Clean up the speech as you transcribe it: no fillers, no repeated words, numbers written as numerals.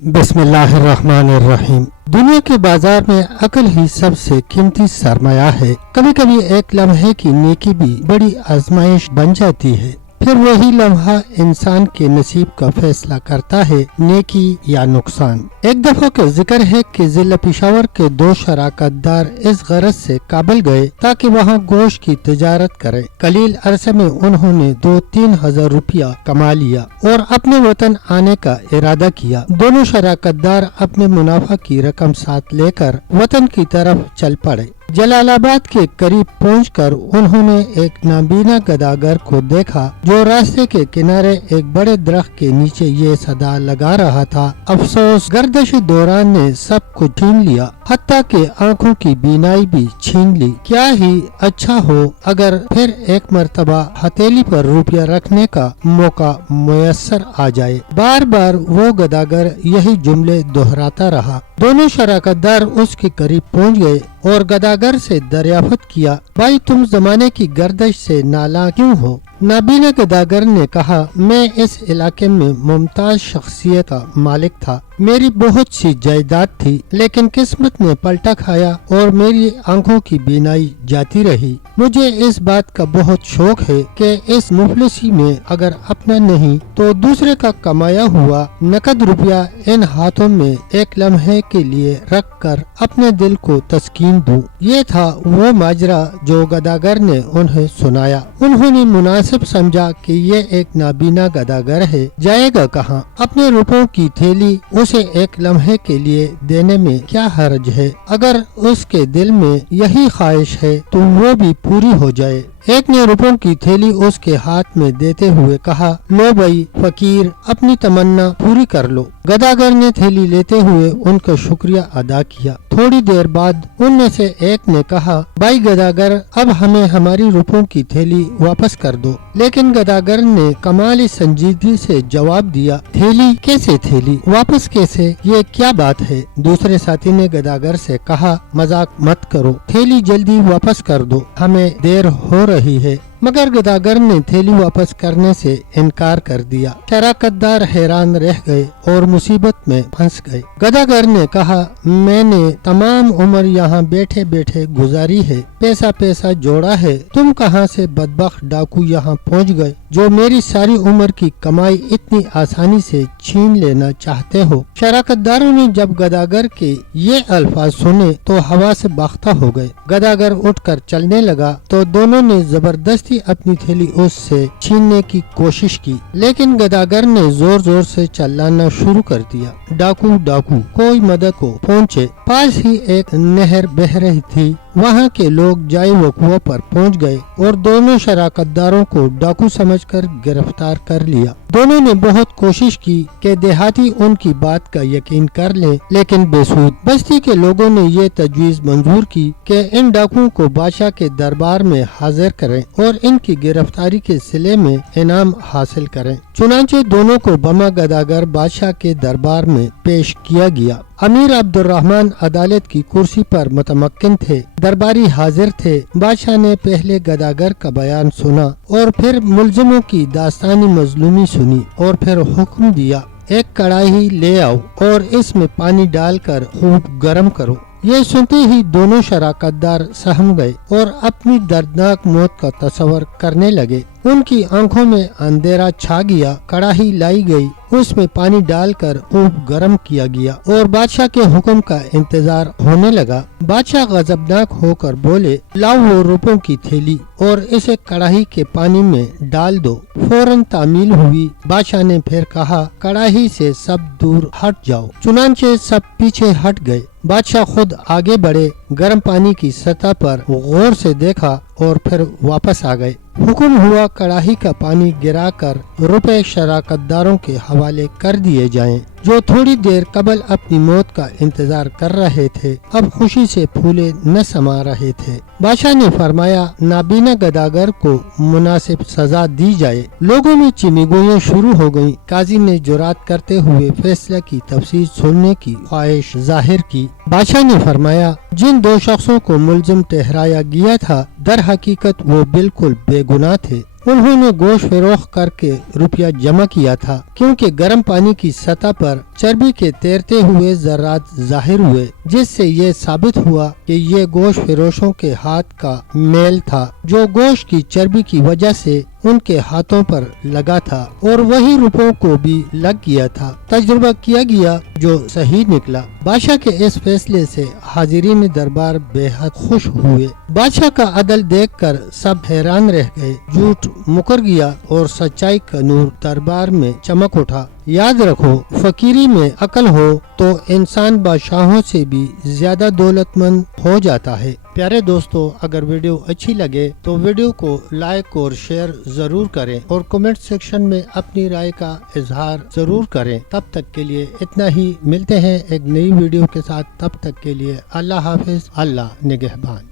बिस्मिल्लाहिर्रहमानिर्रहीम। दुनिया के बाजार में अक्ल ही सबसे कीमती सरमाया है। कभी कभी एक लम्हे की नेकी भी बड़ी आजमाइश बन जाती है। फिर वही लम्हा इंसान के नसीब का फैसला करता है, नेकी या नुकसान। एक दफा का जिक्र है कि जिला पेशावर के दो शराकतदार इस गरज से काबुल गए ताकि वहाँ गोश्त की तिजारत करें। कलील अरसे में उन्होंने 2-3 हजार रुपया कमा लिया और अपने वतन आने का इरादा किया। दोनों शराकतदार अपने मुनाफा की रकम साथ लेकर वतन की तरफ चल पड़े। जलालाबाद के करीब पहुंचकर उन्होंने एक नाबीना गदागर को देखा जो रास्ते के किनारे एक बड़े दरख्त के नीचे ये सदा लगा रहा था, अफसोस गर्दिश दौरान ने सब कुछ छीन लिया, हत्ता के आंखों की बीनाई भी छीन ली। क्या ही अच्छा हो अगर फिर एक मर्तबा हथेली पर रुपया रखने का मौका मुयस्सर आ जाए। बार बार वो गदागर यही जुमले दोहराता रहा। दोनों शराकतदार उसके करीब पहुंच गए और गदागर से दरियाफ्त किया, भाई तुम जमाने की गर्दिश से नाला क्यों हो? नाबीना गदागर ने कहा, मैं इस इलाके में मुमताज शख्सियत का मालिक था। मेरी बहुत सी जायदाद थी, लेकिन किस्मत ने पलटा खाया और मेरी आंखों की बीनाई जाती रही। मुझे इस बात का बहुत शौक है कि इस मुफलिसी में अगर अपना नहीं तो दूसरे का कमाया हुआ नकद रुपया इन हाथों में एक लम्हे के लिए रख कर अपने दिल को तस्कीन दूं। ये था वो माजरा जो गदागर ने उन्हें सुनाया। उन्होंने मुनासिब समझा कि ये एक नाबीना गदागर है, जाएगा कहाँ? अपने रुपयों की थैली उसे एक लम्हे के लिए देने में क्या हर्ज है? अगर उसके दिल में यही ख्वाहिश है तो वो भी पूरी हो जाए। एक ने रुपयों की थैली उसके हाथ में देते हुए कहा, लो भाई फकीर, अपनी तमन्ना पूरी कर लो। गदागर ने थैली लेते हुए उनका शुक्रिया अदा किया। थोड़ी देर बाद उनमें से एक ने कहा, भाई गदागर, अब हमें हमारी रुपयों की थैली वापस कर दो। लेकिन गदागर ने कमाल संजीदगी से जवाब दिया, थैली कैसे थैली? वापस कैसे? ये क्या बात है? दूसरे साथी ने गदागर से कहा, मजाक मत करो, थैली जल्दी वापस कर दो, हमें देर हो रही है। मगर गदागर ने थैली वापस करने से इनकार कर दिया। शराकतदार हैरान रह गए और मुसीबत में फंस गए। गदागर ने कहा, मैंने तमाम उम्र यहाँ बैठे बैठे गुजारी है, पैसा पैसा जोड़ा है, तुम कहाँ से बदबख्त डाकू यहाँ पहुँच गए जो मेरी सारी उम्र की कमाई इतनी आसानी से छीन लेना चाहते हो? शराकतदारों ने जब गदागर के ये अल्फाज सुने तो हवा से बाख्ता हो गए। गदागर उठकर चलने लगा तो दोनों ने जबरदस्ती अपनी थैली उससे छीनने की कोशिश की, लेकिन गदागर ने जोर जोर से चिल्लाना शुरू कर दिया, डाकू डाकू, कोई मदद को पहुँचे। पास ही एक नहर बह रही थी, वहाँ के लोग जाए वकुआ पर पहुँच गए और दोनों शराकतदारों को डाकू समझकर गिरफ्तार कर लिया। दोनों ने बहुत कोशिश की कि देहाती उनकी बात का यकीन कर ले, लेकिन बेसूद। बस्ती के लोगों ने ये तजवीज मंजूर की कि इन डाकुओं को बादशाह के दरबार में हाजिर करें और इनकी गिरफ्तारी के सिले में इनाम हासिल करें। चुनांचे दोनों को बमा गदागर बादशाह के दरबार में पेश किया गया। अमीर अब्दुर्रहमान अदालत की कुर्सी पर मुतमक्किन थे, दरबारी हाजिर थे। बादशाह ने पहले गदागर का बयान सुना और फिर मुल्जिमों की दास्तानी मजलूमी सुनी और फिर हुक्म दिया, एक कढ़ाई ले आओ और इसमें पानी डालकर खूब गर्म करो। ये सुनते ही दोनों शराकतदार सहम गए और अपनी दर्दनाक मौत का तस्वर करने लगे। उनकी आंखों में अंधेरा छा गया। कढ़ाई लाई गई, उसमें पानी डालकर खूब गर्म किया गया और बादशाह के हुक्म का इंतजार होने लगा। बादशाह गजबनाक होकर बोले, लाओ वो रुपयों की थैली और इसे कढ़ाई के पानी में डाल दो। फौरन तामील हुई। बादशाह ने फिर कहा, कढ़ाई से सब दूर हट जाओ। चुनांचे सब पीछे हट गए। बादशाह खुद आगे बढ़े, गर्म पानी की सतह पर गौर से देखा और फिर वापस आ गए। हुक्म हुआ कढ़ाई का पानी गिराकर रुपए शराकतदारों के हवाले कर दिए जाएं, जो थोड़ी देर कबल अपनी मौत का इंतजार कर रहे थे, अब खुशी से फूले न समा रहे थे। बादशाह ने फरमाया, नाबीना गदागर को मुनासिब सजा दी जाए। लोगों में चिमीगोइयां शुरू हो गयी। काजी ने जुरात करते हुए फैसला की तफसील सुनने की ख्वाहिश जाहिर की। बादशाह ने फरमाया, जिन दो शख्सों को मुल्जिम ठहराया गया था, दर हकीकत वो बिल्कुल बेगुनाह थे। उन्होंने गोश्त फरोख्त करके रुपया जमा किया था, क्योंकि गर्म पानी की सतह पर चर्बी के तैरते हुए जर्रात जाहिर हुए, जिससे ये साबित हुआ कि ये गोश्त फरोशों के हाथ का मेल था, जो गोश्त की चर्बी की वजह से उनके हाथों पर लगा था और वही रुपयों को भी लग गया था। तजुर्बा किया गया जो सही निकला। बादशाह के इस फैसले से हाजिरीन दरबार बेहद खुश हुए। बादशाह का अदल देखकर सब हैरान रह गए। झूठ मुकर गया और सच्चाई का नूर दरबार में चमक उठा। याद रखो, फकीरी में अकल हो तो इंसान बादशाहों से भी ज्यादा दौलतमंद हो जाता है। प्यारे दोस्तों, अगर वीडियो अच्छी लगे तो वीडियो को लाइक और शेयर जरूर करें और कमेंट सेक्शन में अपनी राय का इजहार जरूर करें। तब तक के लिए इतना ही। मिलते हैं एक नई वीडियो के साथ। तब तक के लिए अल्लाह हाफिज, अल्लाह निगहबान।